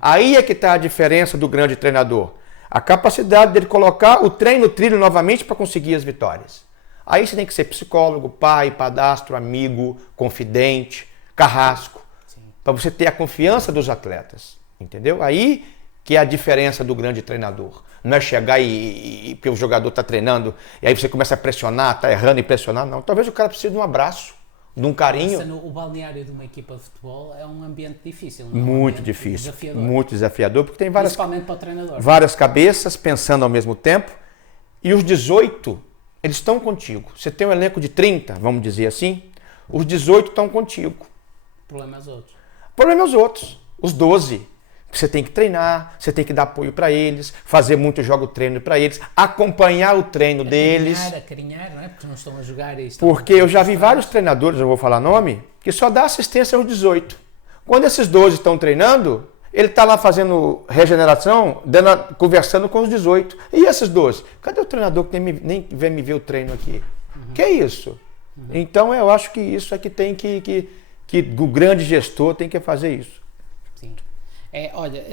Aí é que está a diferença do grande treinador. A capacidade dele colocar o trem no trilho novamente para conseguir as vitórias. Aí você tem que ser psicólogo, pai, padastro, amigo, confidente, carrasco, para você ter a confiança dos atletas, entendeu? Aí que é a diferença do grande treinador. Não é chegar e porque o jogador está treinando e aí você começa a pressionar, está errando e pressionar, não. Talvez o cara precise de um abraço, de um carinho. O balneário de uma equipa de futebol é um ambiente difícil, não é? Muito difícil, desafiador. muito desafiador, porque tem principalmente para o treinador. Várias cabeças pensando ao mesmo tempo e os 18, eles estão contigo. Você tem um elenco de 30, vamos dizer assim, os 18 estão contigo. O problema é os outros. O problema é os outros, os 12. Você tem que treinar, você tem que dar apoio para eles, fazer muito jogo-treino para eles, acompanhar o treino deles. Acarinhar, não é? Porque não estão a jogar. Porque eu já vi vários treinadores, eu vou falar nome, que só dá assistência aos 18. Quando esses 12 estão treinando, ele está lá fazendo regeneração, conversando com os 18. E esses 12? Cadê o treinador que nem vem me ver o treino aqui? Que é isso? Então eu acho que isso é que tem que o grande gestor tem que fazer isso. Sim. Olha,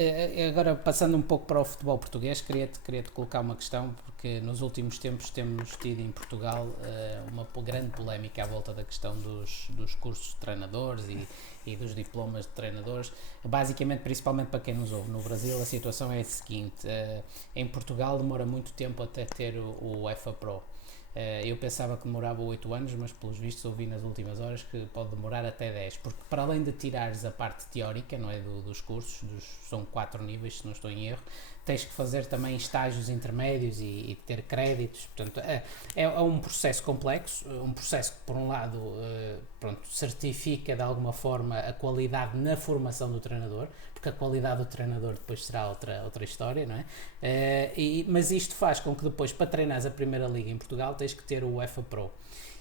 agora passando um pouco para o futebol português, queria-te colocar uma questão, porque nos últimos tempos temos tido em Portugal uma grande polémica à volta da questão dos cursos de treinadores e dos diplomas de treinadores, basicamente, principalmente para quem nos ouve. No Brasil a situação é a seguinte, em Portugal demora muito tempo até ter o UEFA Pro. Eu pensava que demorava 8 anos, mas pelos vistos ouvi nas últimas horas que pode demorar até 10, porque para além de tirares a parte teórica, não é, dos cursos, são 4 níveis, se não estou em erro, tens que fazer também estágios intermédios e ter créditos, portanto é um processo complexo, um processo que por um lado certifica de alguma forma a qualidade na formação do treinador, porque a qualidade do treinador depois será outra história, não é? Mas isto faz com que depois, para treinares a Primeira Liga em Portugal, tens que ter o UEFA Pro.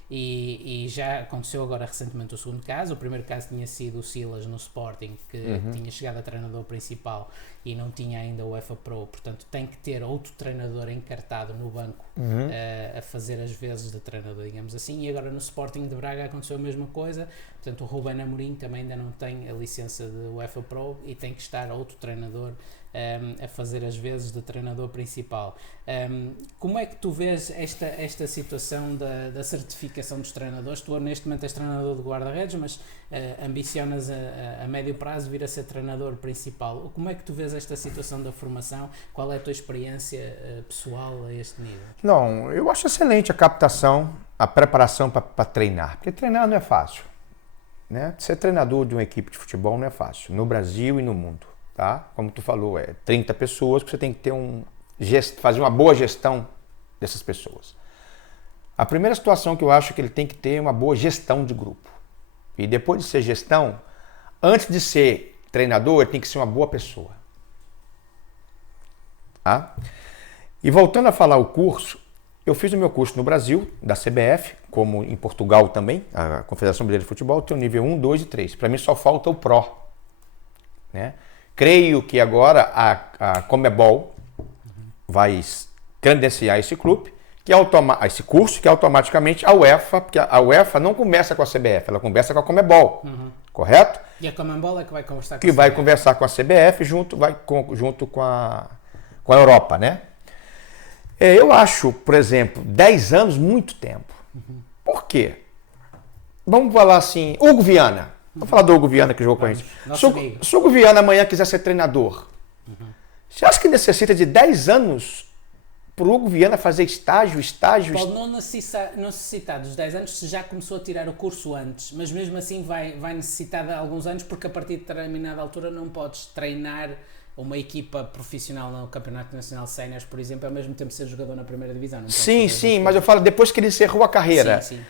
E já aconteceu agora recentemente o segundo caso. O primeiro caso tinha sido o Silas no Sporting, que tinha chegado a treinador principal e não tinha ainda o UEFA Pro, portanto tem que ter outro treinador encartado no banco a fazer as vezes de treinador, digamos assim. E agora no Sporting de Braga aconteceu a mesma coisa, portanto o Ruben Amorim também ainda não tem a licença de UEFA Pro e tem que estar outro treinador a fazer as vezes de treinador principal. Como é que tu vês esta situação da certificação dos treinadores? Tu neste momento és treinador de guarda-redes, mas ambicionas a médio prazo vir a ser treinador principal. Como é que tu vês esta situação da formação? Qual é a tua experiência pessoal a este nível? Não, eu acho excelente a captação, a preparação para treinar, porque treinar não é fácil, né? Ser treinador de uma equipe de futebol não é fácil, no Brasil e no mundo. Tá? Como tu falou, 30 pessoas que você tem que ter fazer uma boa gestão dessas pessoas. A primeira situação que eu acho é que ele tem que ter uma boa gestão de grupo. E depois de ser gestão, antes de ser treinador, ele tem que ser uma boa pessoa. Tá? E voltando a falar o curso, eu fiz o meu curso no Brasil, da CBF, como em Portugal também, a Confederação Brasileira de Futebol, tem o nível 1, 2 e 3. Para mim só falta o Pro. Né? Creio que agora a Conmebol vai credenciar esse clube, esse curso, que automaticamente a UEFA, porque a UEFA não conversa com a CBF, ela conversa com a Conmebol, correto? E a Conmebol é que vai conversar com que a vai CBF. conversar com a CBF junto com a Europa, né? Eu acho, por exemplo, 10 anos muito tempo. Por quê? Vamos falar assim, Hugo Viana. Vamos falar do Hugo Viana que jogou com a gente. Se o Hugo Viana amanhã quiser ser treinador, você acha que necessita de 10 anos para o Hugo Viana fazer estágio? Pode não necessitar dos 10 anos se já começou a tirar o curso antes, mas mesmo assim vai necessitar de alguns anos, porque a partir de determinada altura não podes treinar uma equipa profissional no Campeonato Nacional Séniores, por exemplo, ao mesmo tempo ser jogador na primeira divisão. Não Sim, mas eu falo depois que ele encerrou a carreira. Sim.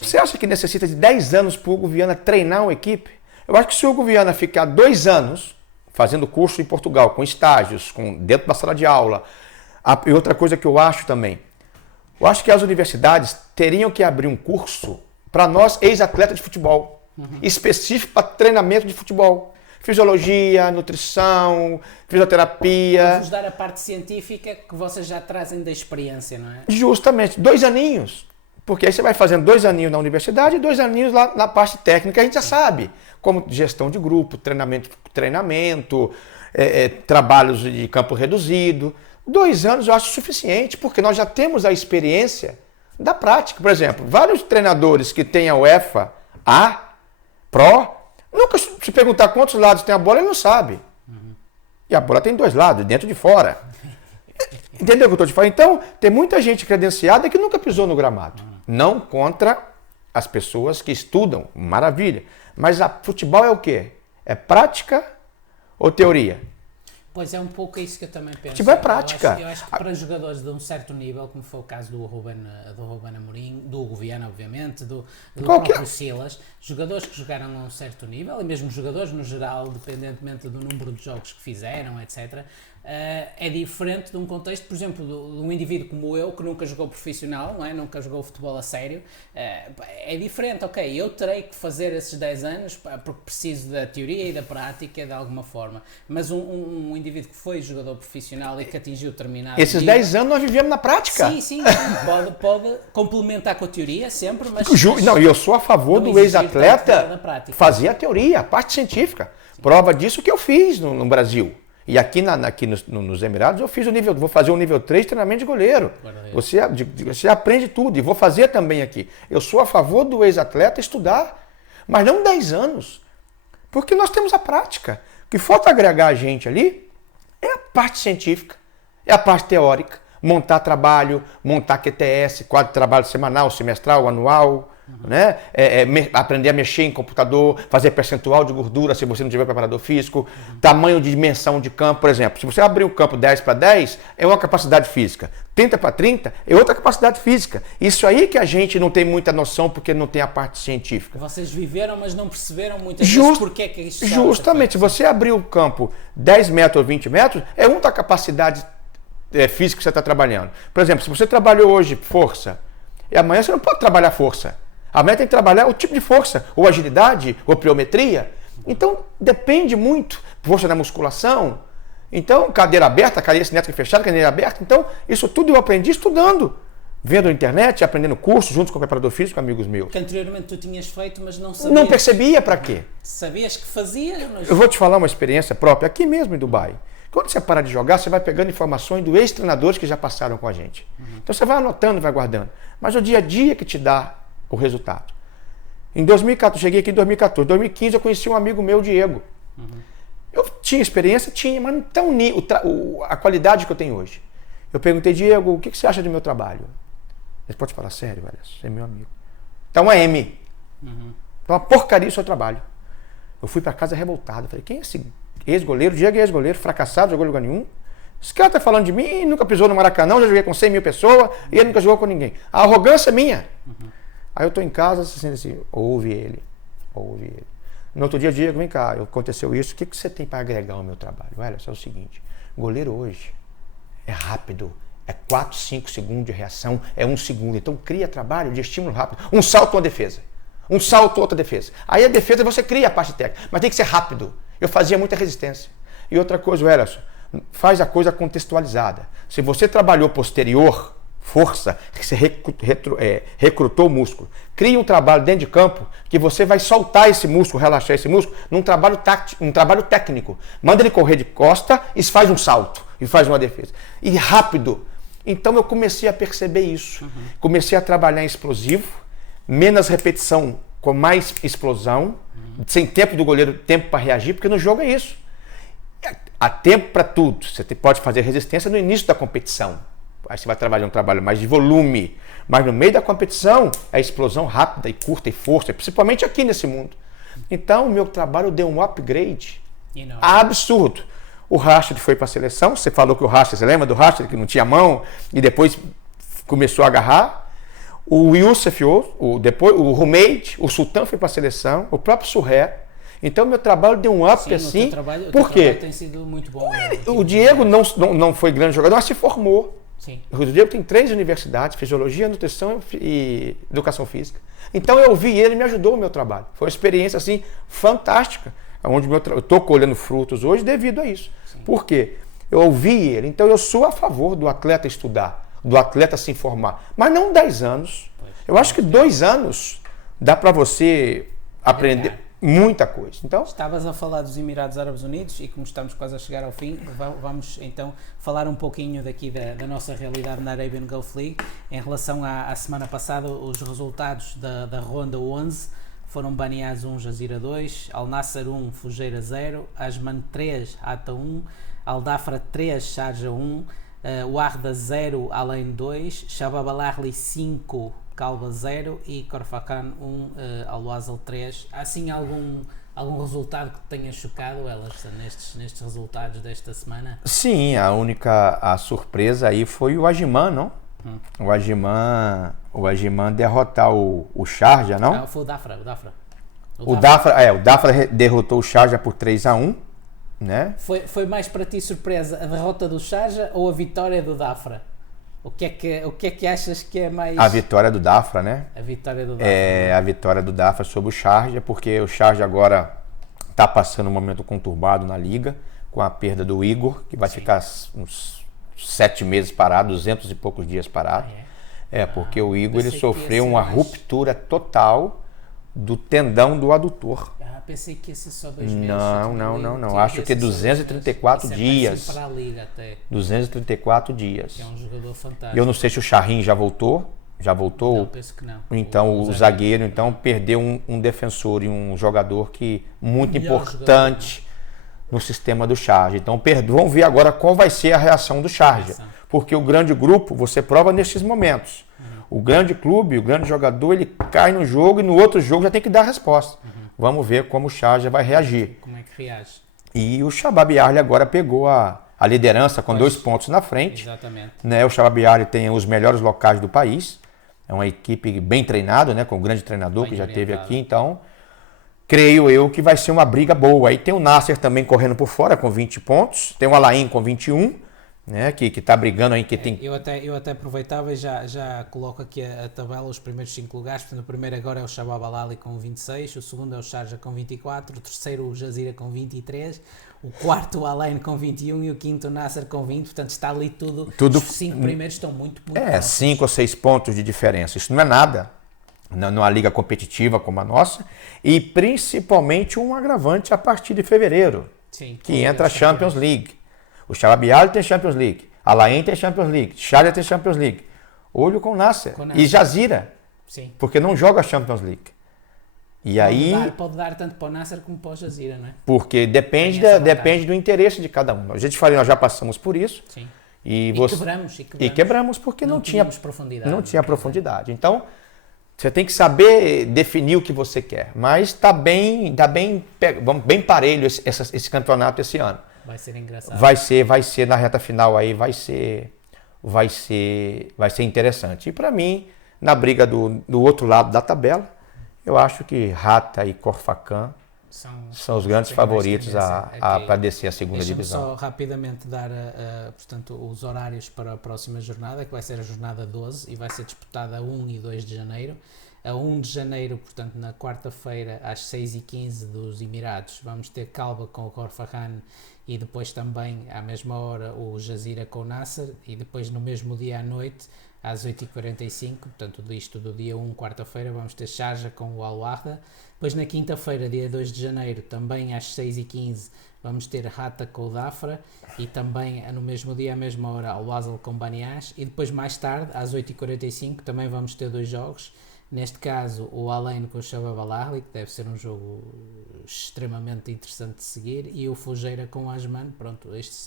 Você acha que necessita de 10 anos para o Hugo Viana treinar uma equipe? Eu acho que se o Hugo Viana ficar 2 anos fazendo curso em Portugal, com estágios, dentro da sala de aula, e outra coisa que eu acho também, eu acho que as universidades teriam que abrir um curso para nós, ex-atletas de futebol, específico para treinamento de futebol. Fisiologia, nutrição, fisioterapia. Para vos dar a parte científica que vocês já trazem da experiência, não é? Justamente, 2 aninhos. Porque aí você vai fazendo 2 aninhos na universidade e 2 aninhos lá na parte técnica, a gente já sabe. Como gestão de grupo, treinamento, trabalhos de campo reduzido. 2 anos eu acho suficiente, porque nós já temos a experiência da prática. Por exemplo, vários treinadores que têm a UEFA A, Pro, nunca se perguntar quantos lados tem a bola, ele não sabe. E a bola tem 2 lados, dentro e de fora. Entendeu o que eu estou te falando? Então, tem muita gente credenciada que nunca pisou no gramado. Não contra as pessoas que estudam, maravilha. Mas futebol é o quê? É prática ou teoria? Pois é um pouco isso que eu também penso. Futebol é prática. Eu acho que para jogadores de um certo nível, como foi o caso do Ruben Amorim, do Hugo Viana, obviamente, do próprio Silas, jogadores que jogaram a um certo nível, e mesmo jogadores no geral, independentemente do número de jogos que fizeram, etc., é diferente de um contexto, por exemplo, de um indivíduo como eu, que nunca jogou profissional, não é? Nunca jogou futebol a sério. É diferente, ok, eu terei que fazer esses 10 anos porque preciso da teoria e da prática de alguma forma, mas um indivíduo que foi jogador profissional e que atingiu determinado Esses nível, 10 anos nós vivemos na prática. Sim, pode complementar com a teoria sempre, mas não, eu sou a favor do ex-atleta fazer a teoria, a parte científica. Prova disso que eu fiz no Brasil. E aqui nos Emirados eu fiz vou fazer o nível 3 treinamento de goleiro. Você aprende tudo e vou fazer também aqui. Eu sou a favor do ex-atleta estudar, mas não 10 anos. Porque nós temos a prática. O que falta agregar a gente ali é a parte científica, é a parte teórica. Montar trabalho, montar QTS, quadro de trabalho semanal, semestral, anual, né? Aprender a mexer em computador, fazer percentual de gordura se você não tiver preparador físico, tamanho de dimensão de campo, por exemplo. Se você abrir o campo 10x10, é uma capacidade física. 30x30 é outra capacidade física. Isso aí que a gente não tem muita noção porque não tem a parte científica. Vocês viveram, mas não perceberam muitas vezes porque é que isso justamente, se você abrir o campo 10 metros ou 20 metros, é outra capacidade física que você está trabalhando. Por exemplo, se você trabalhou hoje força, e amanhã você não pode trabalhar força. Amanhã tem que trabalhar o tipo de força, ou agilidade, ou pliometria. Então, depende muito. Força na musculação. Então, cadeira aberta, cadeira cinética fechada, cadeira aberta. Então, isso tudo eu aprendi estudando. Vendo na internet, aprendendo curso, junto com o preparador físico, amigos meus. Que anteriormente tu tinhas feito, mas não sabias. Não percebia para quê. Sabias que fazias, mas... Eu vou te falar uma experiência própria, aqui mesmo em Dubai. Quando você para de jogar, você vai pegando informações do ex-treinadores que já passaram com a gente. Então você vai anotando, vai guardando. Mas o dia a dia que te dá o resultado. Em 2014, cheguei aqui em 2014. Em 2015 eu conheci um amigo meu, Diego. Eu tinha experiência? Tinha, mas não tão a qualidade que eu tenho hoje. Eu perguntei, Diego, o que você acha do meu trabalho? Ele pode falar sério, velho, você é meu amigo. Tá uma M. Tá uma porcaria o seu trabalho. Eu fui para casa revoltado. Falei, quem é esse ex-goleiro? Diego é ex-goleiro, fracassado, jogou em lugar nenhum. Esse cara tá falando de mim, nunca pisou no Maracanã, já joguei com 100 mil pessoas e ele nunca jogou com ninguém. A arrogância é minha. Aí eu tô em casa, assim, ouve ele. No outro dia, Diego, vem cá, aconteceu isso, o que você tem para agregar ao meu trabalho? Olha, só é o seguinte, goleiro hoje é rápido, é 4, 5 segundos de reação, é 1 segundo. Então cria trabalho de estímulo rápido. Um salto, uma defesa. Um salto, outra defesa. Aí a defesa você cria a parte técnica, mas tem que ser rápido. Eu fazia muita resistência. E outra coisa, Wellerson, faz a coisa contextualizada. Se você trabalhou posterior, força, você recrutou o músculo. Cria um trabalho dentro de campo que você vai soltar esse músculo, relaxar esse músculo, num trabalho tático, um trabalho técnico. Manda ele correr de costa e faz um salto, e faz uma defesa. E rápido. Então eu comecei a perceber isso. Comecei a trabalhar em explosivo, menos repetição com mais explosão, sem tempo do goleiro, tempo para reagir, porque no jogo é isso. Há tempo para tudo. Você pode fazer resistência no início da competição. Aí você vai trabalhar um trabalho mais de volume. Mas no meio da competição, é explosão rápida e curta e força, principalmente aqui nesse mundo. Então o meu trabalho deu um upgrade absurdo. O Rashid foi para a seleção, você falou que o Rashid, você lembra do Rashid que não tinha mão e depois começou a agarrar. O Youssef, depois o Rumeid, o Sultan foi para a seleção, o próprio Surré. Então meu trabalho deu um up assim. Por quê? Tem sido muito bom. O Diego não foi grande jogador, mas se formou. Sim. O Diego tem 3 universidades, Fisiologia, Nutrição e Educação Física. Então eu vi ele e me ajudou no meu trabalho. Foi uma experiência assim fantástica, onde eu estou colhendo frutos hoje devido a isso. Sim. Por quê? Eu ouvi ele, então eu sou a favor do atleta estudar, do atleta se informar, mas não 10 anos. Eu acho que 2 anos dá para você aprender muita coisa. Então, estavas a falar dos Emirados Árabes Unidos e como estamos quase a chegar ao fim, vamos então falar um pouquinho daqui da nossa realidade na Arabian Gulf League. Em relação à semana passada, os resultados da ronda 11 foram Bani Az 1, Jazira 2, Al Nassr 1, Fujairah 0, Asman 3, Ata 1, Al Dafra 3, Sharjah 1, Warda 0, Alain 2, Shabab Al Ahli 5, Calva 0 e Corfacan 1, Al Wasl 3. Há assim algum resultado que te tenha chocado, Wellerson, nestes resultados desta semana? Sim, a surpresa aí foi o Agiman, não? O Agiman derrotar o Sharjah, não? Foi o Dafra. O Dafra derrotou o Sharjah por 3-1, né? Foi mais para ti surpresa a derrota do Sharjah ou a vitória do Dafra? O que é que achas que é mais... A vitória do Dafra, né? A vitória do Dafra. A vitória do Dafra sobre o Sharjah, porque o Sharjah agora está passando um momento conturbado na liga, com a perda do Igor, que vai ficar uns 7 meses parado, 200 e poucos dias parado. Porque o Igor ele sofreu uma ruptura total do tendão do adutor. Pensei que ia ser só 2 meses. Não. Acho que 234 dias. Para a liga até. 234 dias. É um jogador fantástico. Eu não sei se o Shahin já voltou. Já voltou? Não, penso que não. Então o zagueiro perdeu um defensor e um jogador que muito importante no sistema do Sharjah. Então vamos ver agora qual vai ser a reação do Sharjah. Porque o grande grupo você prova nesses momentos. O grande clube, o grande jogador, ele cai no jogo e no outro jogo já tem que dar a resposta. Vamos ver como o Sharjah vai reagir. Como é que reage? E o Shabab Ahli agora pegou a liderança com 2 pontos na frente. Exatamente. Né? O Shabab Ahli tem os melhores locais do país. É uma equipe bem treinada, né? Com um grande treinador bem que já esteve aqui. Então, creio eu que vai ser uma briga boa. Aí tem o Nassr também correndo por fora com 20 pontos. Tem o Alain com 21. Né, que está brigando aí, que tem... Eu até aproveitava e já coloco aqui a tabela, os primeiros 5 lugares. Portanto, o primeiro agora é o Shabab Al Ahli com 26, o segundo é o Sharjah com 24, o terceiro o Jazira com 23, o quarto o Alain com 21 e o quinto o Nassr com 20. Portanto, está ali tudo. Os 5 primeiros estão muito próximos. 5 ou 6 pontos de diferença. Isso não é nada numa liga competitiva como a nossa. E principalmente um agravante a partir de fevereiro, que entra a Champions League. O Shabab Ahli tem Champions League, Alain tem Champions League, Sharjah tem Champions League. Olho com o Nassr e Jazira, porque não joga a Champions League. E pode dar tanto para o Nassr como para o Jazira, não é? Porque depende do interesse de cada um. A gente falou, nós já passamos por isso. Sim. E quebramos porque não tinha profundidade. Não tinha profundidade. Então, você tem que saber definir o que você quer. Mas está bem parelho esse campeonato esse ano. Vai ser engraçado. Vai ser na reta final aí, vai ser interessante. E para mim, na briga do outro lado da tabela, eu acho que Rata e Corfacan são os grandes favoritos para descer a segunda Deixa-me divisão. só rapidamente dar portanto, os horários para a próxima jornada, que vai ser a jornada 12 e vai ser disputada a 1 e 2 de janeiro. A 1 de janeiro, portanto, na quarta-feira, às 6h15 dos Emirados, vamos ter Calba com o Khor-Fakhan e depois também, à mesma hora, o Jazeera com o Nasser, e depois no mesmo dia à noite, às 8h45, portanto, isto do dia 1, quarta-feira, vamos ter Sharjah com o Al-Wahda. Depois na quinta-feira, dia 2 de janeiro, também às 6h15, vamos ter Hatta com o Dhafra, e também no mesmo dia, à mesma hora, Al-Wasl com Banias. E depois mais tarde, às 8h45, também vamos ter 2 jogos. Neste caso, o Al-Ain com o Shabab Al-Ahli, que deve ser um jogo extremamente interessante de seguir, e o Fujeira com o Ajman. Pronto, estes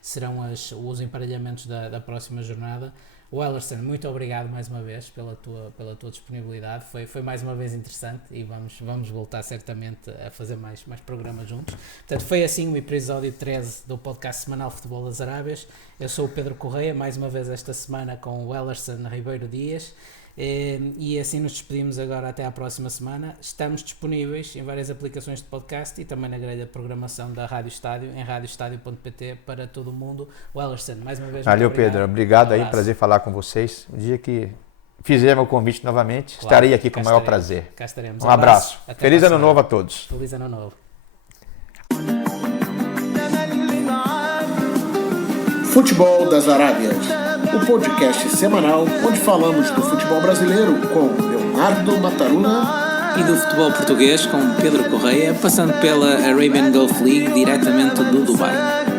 serão os emparelhamentos da próxima jornada. Wellerson, muito obrigado mais uma vez pela tua disponibilidade. Foi mais uma vez interessante e vamos voltar certamente a fazer mais programas juntos. Portanto, foi assim o episódio 13 do podcast semanal Futebol das Arábias. Eu sou o Pedro Correia, mais uma vez esta semana com o Wellerson Ribeiro Dias. E assim nos despedimos agora até à próxima semana. Estamos disponíveis em várias aplicações de podcast e também na grelha de programação da Rádio Estádio, em radioestadio.pt, para todo o mundo. Wellerson, mais uma vez, valeu, Pedro, obrigado aí, prazer falar com vocês. O dia que fizerem o convite novamente, claro, estarei aqui com o maior prazer. Cá estaremos. Um abraço. Feliz ano novo a todos. Feliz ano novo. Futebol das Arábias, o podcast semanal onde falamos do futebol brasileiro com Leonardo Mataruna e do futebol português com Pedro Correia, passando pela Arabian Gulf League diretamente do Dubai.